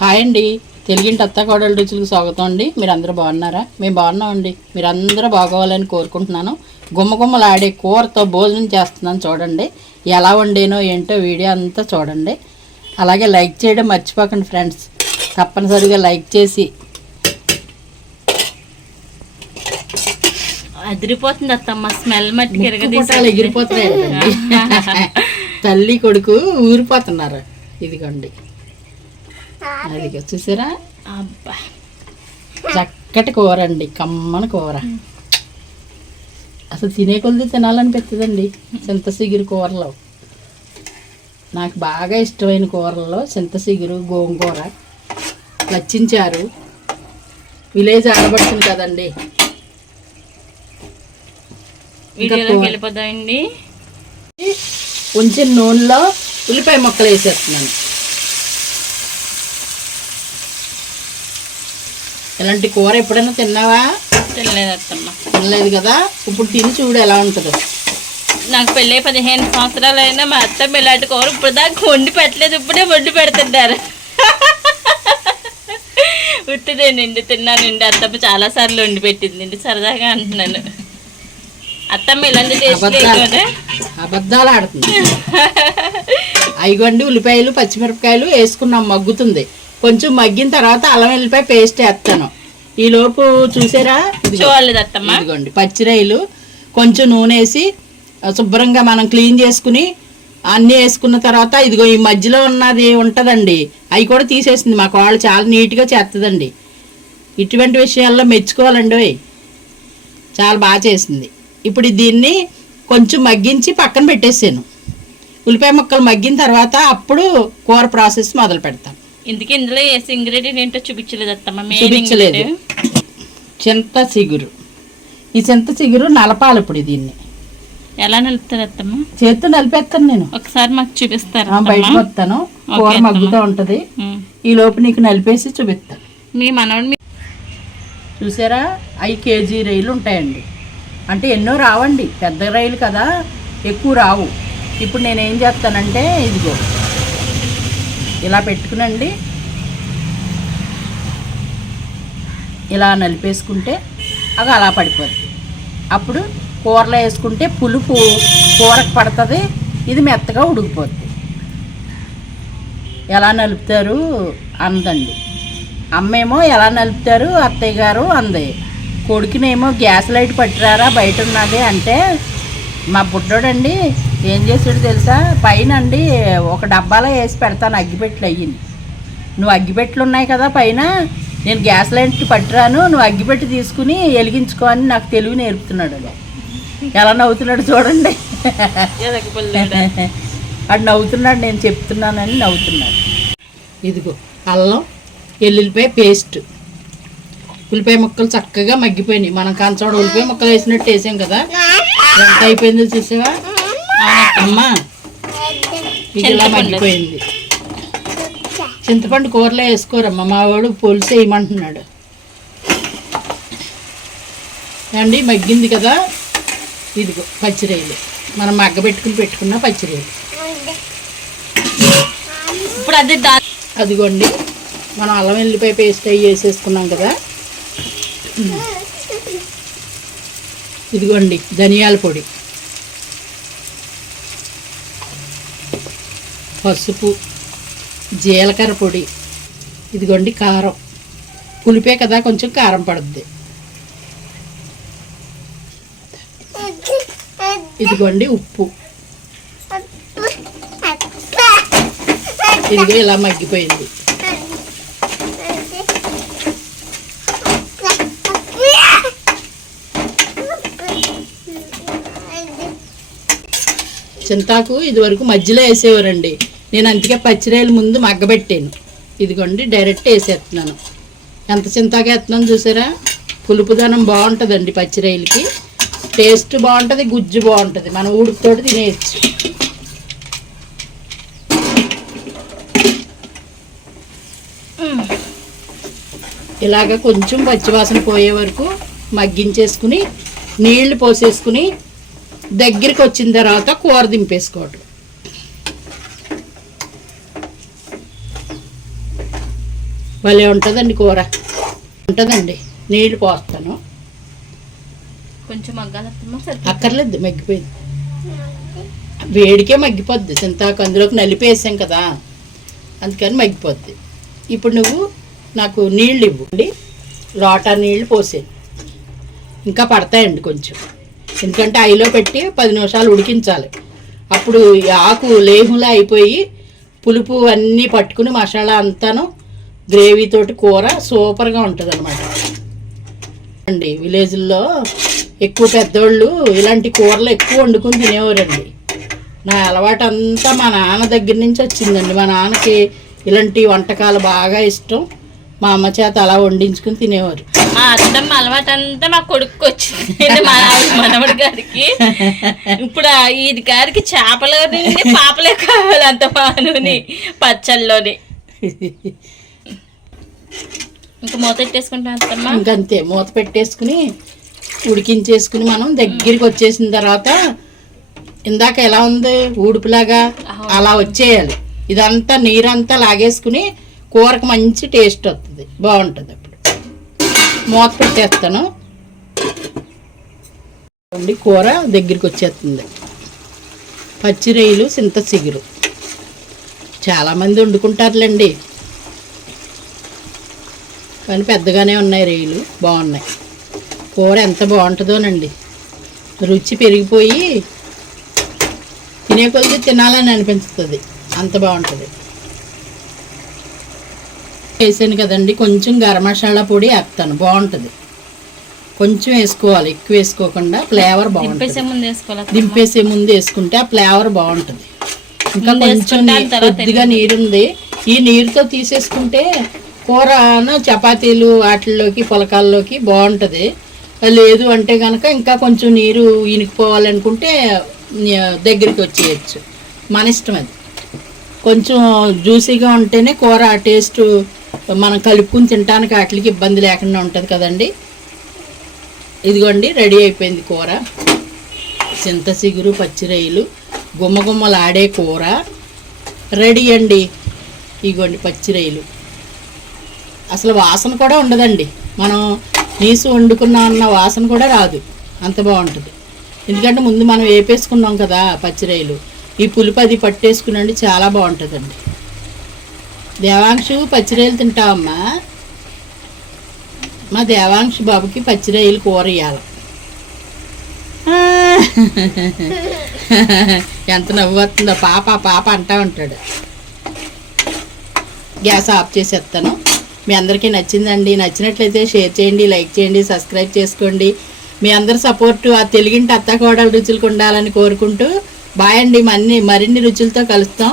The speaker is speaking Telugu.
హాయ్ అండి. తెలుగింటి అత్త కోడల రుచులకు స్వాగతం అండి. మీరు అందరూ బాగున్నారా? మేము బాగున్నామండి మీరు అందరూ బాగోవాలని కోరుకుంటున్నాను. గుమ్మగుమ్మలాడే కూరతో భోజనం చేస్తున్నాను చూడండి. ఎలా వండేనో ఏంటో వీడియో అంతా చూడండి. అలాగే లైక్ చేయడం మర్చిపోకండి ఫ్రెండ్స్. తప్పనిసరిగా లైక్ చేసి. అదిరిపోతుంది అత్తమ్మ. స్మెల్ ముక్కుపుటాలు ఎగిరిపోతున్నాయి. తల్లి కొడుకు ఊరిపోతున్నారు. ఇదిగోండి. అదిగో చూసారా? అబ్బా. చక్కటి కూర అండి కమ్మని కూర. అసలు తినే కొద్ది తినాలనిపిస్తుందండి. చింత సిగురు కూరలో. నాకు బాగా ఇష్టమైన కూరల్లో చింత సిగురు గోంగూర. నచ్చించారు విలేజ్ ఆడబడుతుంది కదండి. వెళ్ళిపోతామండి ఉంచిన నూనెలో ఉల్లిపాయ ముక్కలు వేసేస్తున్నాను. ఇలాంటి కూర ఎప్పుడైనా తిన్నావా? తెలియలేదు అత్తమ్మ. తినలేదు కదా? ఇప్పుడు తిని చూడు ఎలా ఉంటుందో. నాకు పెళ్ళి పదిహేను సంవత్సరాలు అయినా మా అత్తమ్మ ఇలాంటి కూర ఇప్పుడు దాకా వండి పెట్టలేదు ఇప్పుడే వండి పెడుతున్నారు. ఉట్టిదేనండి తిన్నానండి అత్తమ్మ చాలా సార్లు వండి పెట్టిందండి సరదాగా అంటున్నాను. అత్తమ్మ ఇలాంటి అబద్ధాలు. ఆడుతుంది. అయిగోండి ఉల్లిపాయలు పచ్చిమిరపకాయలు వేసుకున్నాం మగ్గుతుంది. కొంచెం మగ్గిన తర్వాత అల్లం వెల్లిపాయ పేస్ట్ వేస్తాను ఈ లోపు చూసారా. చూడలేదు ఇదిగోండి పచ్చిరాయలు. కొంచెం నూనె వేసి శుభ్రంగా మనం క్లీన్ చేసుకుని అన్నీ వేసుకున్న తర్వాత ఇదిగో ఈ మధ్యలో ఉన్నది ఉంటుందండి. అవి కూడా తీసేసింది మా కాళ్ళు చాలా నీట్గా చేస్తుందండి ఇటువంటి విషయాల్లో మెచ్చుకోవాలండి. చాలా బాగా చేసింది. ఇప్పుడు దీన్ని కొంచెం మగ్గించి పక్కన పెట్టేసాను. ఉల్లిపాయ ముక్కలు మగ్గిన తర్వాత అప్పుడు కూర ప్రాసెస్ మొదలు పెడతాను ఇందుకే ఇందులో వేసే ఇంగ్రీడియంట్ ఏంటో చూపించలేదు అత్తమ్మ చూపించలేదు. చింత చిగురు. ఈ చింత చిగురు నలపాలి ఇప్పుడు దీన్ని. ఎలా నిలుపుతుంది అత్తమ్మ? చేత్తో నలిపేస్తాను నేను. ఒకసారి మాకు అత్తమ్మ? బయటకు వస్తాను. కూర మగ్గుతూ ఉంటది. ఈ లోపు నీకు నలిపేసి చూపిస్తాను. మీ మనవడు మీ- చూసారా? ఐదు కేజీ రైలు ఉంటాయండి. అంటే ఎన్నో రావండి. పెద్ద రైలు కదా ఎక్కువ రావు. ఇప్పుడు నేను ఏం చేస్తానంటే ఇదిగో ఇలా పెట్టుకునండి. ఇలా నలిపేసుకుంటే అవి అలా పడిపోద్ది. అప్పుడు కూరలో వేసుకుంటే పులుపు కూరకు పడుతుంది ఇది మెత్తగా ఉడికిపోద్ది. ఎలా నలుపుతారు అందండి అమ్మేమో ఎలా నలుపుతారు అత్తయ్య గారు అంది. కొడుకునేమో గ్యాస్ లైట్ పట్టిరారా బయట ఉన్నది అంటే మా బుడ్డోడండి ఏం చేసాడు తెలుసా? పైన అండి ఒక డబ్బాలో వేసి పెడతాను అగ్గిపెట్లు అయ్యింది. నువ్వు అగ్గిపెట్లు ఉన్నాయి కదా పైన నేను గ్యాస్ లైట్ పట్టిరాను నువ్వు అగ్గిపెట్టి తీసుకుని వెలిగించుకో అని నాకు తెలుగు నేర్పుతున్నాడు ఎలా నవ్వుతున్నాడు చూడండి. వాడు నవ్వుతున్నాడు నేను చెప్తున్నానని నవ్వుతున్నాడు. ఇదిగో అల్లం ఎల్లుల్లిపాయ పేస్ట్. ఉల్లిపాయ ముక్కలు చక్కగా మగ్గిపోయినాయి. మనం కంచోడ ఉల్లిపాయ ముక్కలు వేసినట్టు వేసాం కదా. ఎంత అయిపోయిందో చూసావా? అమ్మా ఇలా చింతపండు. మగ్గిపోయింది. చింతపండు కూరలో వేసుకోరమ్మా. మా వాడు పులుసు వేయమంటున్నాడు. అండి మగ్గింది కదా? ఇదిగో పచ్చిరొయ్యలు మనం మగ్గబెట్టుకుని పెట్టుకున్న పచ్చిరొయ్యలు ఇప్పుడు అది అదిగోండి. మనం అల్లం వెల్లిపాయ పేస్ట్ అవి వేసేసుకున్నాం కదా. ఇదిగోండి ధనియాల పొడి. పసుపు జీలకర్ర పొడి. ఇదిగోండి కారం. పులిపే కదా కొంచెం కారం పడుద్ది. ఇదిగోండి ఉప్పు. ఇదిగో ఇలా మగ్గిపోయింది. చింతాకు ఇదివరకు మధ్యలో వేసేవారండి. నేను అందుకే పచ్చిరాయలు ముందు మగ్గబెట్టాను. ఇదిగోండి డైరెక్ట్ వేసేస్తున్నాను. ఎంత చింతాకు వేస్తున్నాను చూసారా? పులుపుదనం బాగుంటుందండి పచ్చిరాయలకి. టేస్ట్ బాగుంటుంది గుజ్జు బాగుంటుంది. మనం ఉడుకుతోటి తినేయచ్చు. ఇలాగ కొంచెం పచ్చివాసన పోయే వరకు మగ్గించేసుకుని నీళ్ళు పోసేసుకుని దగ్గరికి వచ్చిన తర్వాత కూర దింపేసుకోవటం. భలే ఉంటుందండి కూర. ఉంటుందండి. నీళ్ళు పోస్తాను. కొంచెం అక్కర్లేదు మగ్గిపోయింది. వేడికే మగ్గిపోద్ది. చింతాకు అందులోకి నలిపేసాం కదా అందుకని మగ్గిపోద్ది. ఇప్పుడు నువ్వు నాకు నీళ్ళు ఇవ్వండి లోటా నీళ్ళు పోసే ఇంకా పడతాయండి కొంచెం. ఎందుకంటే ఐలో పెట్టి పది నిమిషాలు ఉడికించాలి. అప్పుడు ఈ ఆకు లేహులా అయిపోయి పులుపు అన్నీ పట్టుకుని మసాలా అంతాను గ్రేవీతోటి కూర సూపర్గా ఉంటుంది అనమాట అండి విలేజ్లో ఎక్కువ పెద్దోళ్ళు ఇలాంటి కూరలు ఎక్కువ వండుకుని తినేవారండి. నా అలవాటు అంతా మా నాన్న దగ్గర నుంచి వచ్చిందండి. మా నాన్నకి ఇలాంటి వంటకాలు బాగా ఇష్టం. మా అమ్మ చేత అలా వండించుకుని తినేవారు. మా అత్తమ్మ అలవాటు అంతా మా కొడుకు వచ్చింది. మా మనవడి గారికి. ఇప్పుడు ఆ ఈది గారికి చేపలు నుండి పాపలే కావాలి అంత మానుని పచ్చళ్ళలోని ఇంకా మూత పెట్టేసుకుంటాం అత్తమ్మ? ఇంకంతే మూత పెట్టేసుకుని ఉడికించేసుకుని మనం దగ్గరికి వచ్చేసిన తర్వాత ఇందాక ఎలా ఉంది? ఊడుపులాగా అలా వచ్చేయాలి. ఇదంతా నీరంతా లాగేసుకుని కూరకు మంచి టేస్ట్ వస్తుంది. బాగుంటుంది అప్పుడు. మూత పెట్టేస్తాను. కూర దగ్గరికి వచ్చేస్తుంది. పచ్చి రొయ్యలు చింత చిగురు. చాలామంది వండుకుంటారులేండి. కానీ పెద్దగానే ఉన్నాయి రొయ్యలు. బాగున్నాయి. కూర ఎంత బాగుంటుందోనండి. రుచి పెరిగిపోయి తినే కొద్ది తినాలని అనిపిస్తుంది అంత బాగుంటుంది. వేసాను కదండి కొంచెం గరం మసాలా పొడి వేస్తాను బాగుంటుంది. కొంచెం వేసుకోవాలి ఎక్కువ వేసుకోకుండా ఫ్లేవర్ బాగుంటుంది. దింపేసే ముందు వేసుకుంటే ఆ ఫ్లేవర్ బాగుంటుంది. ఇంకా కొంచెం కొద్దిగా నీరుంది ఈ నీరుతో తీసేసుకుంటే కూరను చపాతీలు వాటిల్లోకి పులకాల్లోకి బాగుంటుంది. లేదు అంటే కనుక ఇంకా కొంచెం నీరు ఇనికిపోవాలనుకుంటే దగ్గరికి వచ్చేయచ్చు. మన ఇష్టం అది. కొంచెం జ్యూసీగా ఉంటేనే కూర టేస్ట్ మనం కలుపుకుని తినడానికి వాటికి ఇబ్బంది లేకుండా ఉంటుంది కదండి. ఇదిగోండి రెడీ అయిపోయింది కూర. చింత చిగురు పచ్చిరొయ్యలు గుమ్మగుమ్మలాడే కూర. రెడీ అండి. ఇగోండి పచ్చిరొయ్యలు అసలు వాసన కూడా ఉండదండి. మనం నీసు వండుకున్నా అన్న వాసన కూడా రాదు. అంత బాగుంటుంది. ఎందుకంటే ముందు మనం వేపేసుకున్నాం కదా పచ్చిరొయ్యలు ఈ పులుపు అది పట్టేసుకునండి చాలా బాగుంటుందండి. దేవాంశు పచ్చిరొయ్యలు తింటావమ్మా? మా దేవాంశ్ బాబుకి పచ్చిరొయ్యలు కూర ఇవ్వాలి ఎంత నవ్వు వస్తుందో పాప పాప అంటా ఉంటాడు. గ్యాస్ ఆఫ్ చేసేస్తాను. మీ అందరికీ నచ్చిందండి నచ్చినట్లయితే షేర్ చేయండి లైక్ చేయండి సబ్స్క్రైబ్ చేసుకోండి. మీ అందరి సపోర్ట్ ఆ తెలుగింటి అత్తకోడలు రుచులకు ఉండాలని కోరుకుంటూ బాయ్ అండి. మన్ని మరిన్ని రుచులతో కలుస్తాం.